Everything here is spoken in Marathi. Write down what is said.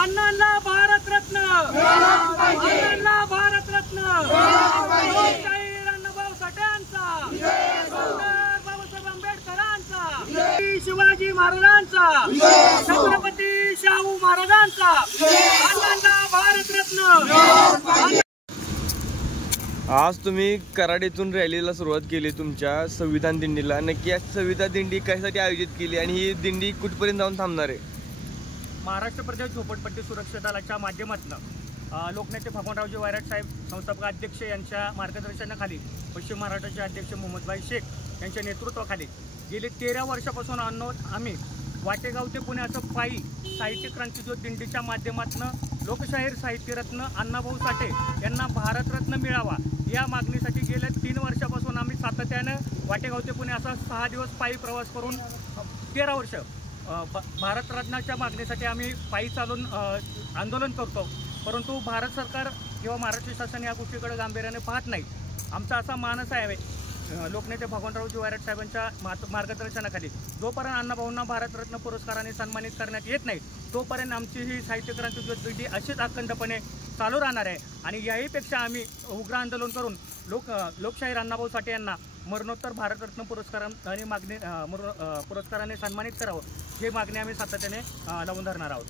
अण्णांना भारतरत्न, अण्णांना भारतरत्न, लोकशाहीर अण्णाभाऊ साठेंचा, डॉक्टर बाबासाहेब आंबेडकरांचा, शिवाजी महाराजांचा, छत्रपती शाहू महाराजांचा, अण्णांना भारतरत्न। आज तुम्ही कराडीतून रॅलीला सुरुवात केली तुमच्या संविधान दिंडीला। नक्की संविधान दिंडी कशासाठी आयोजित केली आणि ही दिंडी कुठपर्यंत जाऊन थांबणार आहे? महाराष्ट्र प्रदेश झोपडपट्टी सुरक्षा दलाच्या माध्यमातून लोकनेते भगवानरावजी वायरट साहेब, संस्थापक अध्यक्ष यांच्या मार्गदर्शनाखाली पश्चिम महाराष्ट्राचे अध्यक्ष मोहम्मदभाई शेख यांच्या नेतृत्वाखाली गेले 13 वर्षापासून आम्ही वाटेगाव ते पुण्याचं पायी साहित्य क्रांतीज्योत दिंडीच्या माध्यमातून लोकशाहीर साहित्यरत्न अण्णाभाऊ साठे यांना भारतरत्न मिळावा या मागणीसाठी गेल्या 3 वर्षापासून आम्ही सातत्यानं वाटेगाव ते पुणे असा 6 दिवस पायी प्रवास करून 13 वर्ष भारतरत्नाच्या मागणीसाठी आम्ही पायी चालून आंदोलन करतो। परंतु भारत सरकार किंवा महाराष्ट्र शासन या गोष्टीकडे गांभीर्याने पाहत नाही। आमचा असा मानस आहे लोकनेते भगवानरावजी वायरट साहेबांच्या मार्गदर्शनाखाली जोपर्यंत अण्णाभाऊंना भारतरत्न पुरस्काराने सन्मानित करण्यात येत नाही तोपर्यंत आमची ही साहित्य क्रांतीज्योत दिंडी अशीच अखंडपणे चालू राहणार आहे आणि याहीपेक्षा आम्ही उग्र आंदोलन करून लोकशाहीर अण्णाभाऊ साठे यांना मरणोत्तर भारतरत्न पुरस्काराने सन्मानित करावं ही मागणी आम्ही सातत्याने लावून धरणार आहोत।